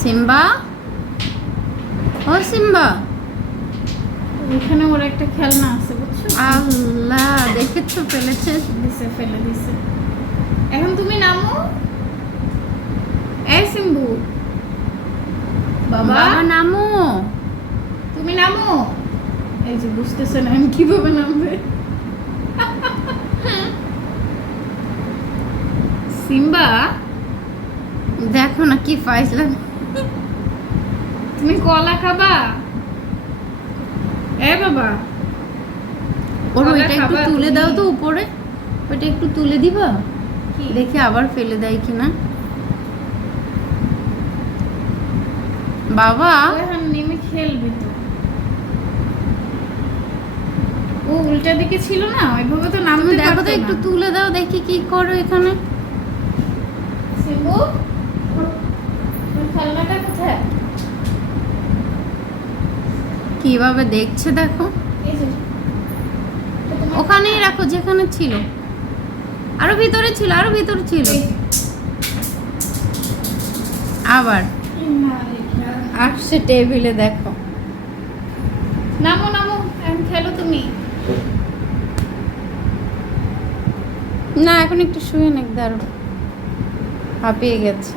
Simba, ও Simba, এখানে ওর একটা খেলনা আছে বুঝছো? আল্লাহ, দেখেছো ফেলেছে। দিছে, ফেলে দিছে। এখন তুমি নামো। এই সিম্বু, বাবা বাবা নামো। তুমি নামো। এই যে বুঝতেছে না আমি কিভাবে নামবে। সিম্বা, দেখো না কি ফাইজলাম। তুমি কলা খাবা? এ বাবা, ওর কলা ওইটা একটু খাবা তুলে তুমি? দাও তো উপরে, ওইটা একটু তুলে দিবা, কি? দেখি আবার ফেলে দেয় কিনা। বাবা, ও এখন নেমে খেলবে তো। ও উল্টা দিকে ছিল না, ওইভাবে তো তুমি নামতে দেখো পারতো তো, একটু না। তুলে দাও দেখি কি করো এখানে। সিম্বু, তোর খেলনাটা কোথায়? কিভাবে দেখছে দেখো। এই যে, এটা তোমার ওখানেই রাখো যেখানে ছিল, আরো ভিতরে ছিল, আরো ভিতরে ছিল। এই যে। আবার আসছে টেবিলে, দেখো। নামো নামো, এখন খেলো তুমি। না, এখন একটু শুয়ে নেক, দাঁড়ো, হাঁপিয়ে গেছে।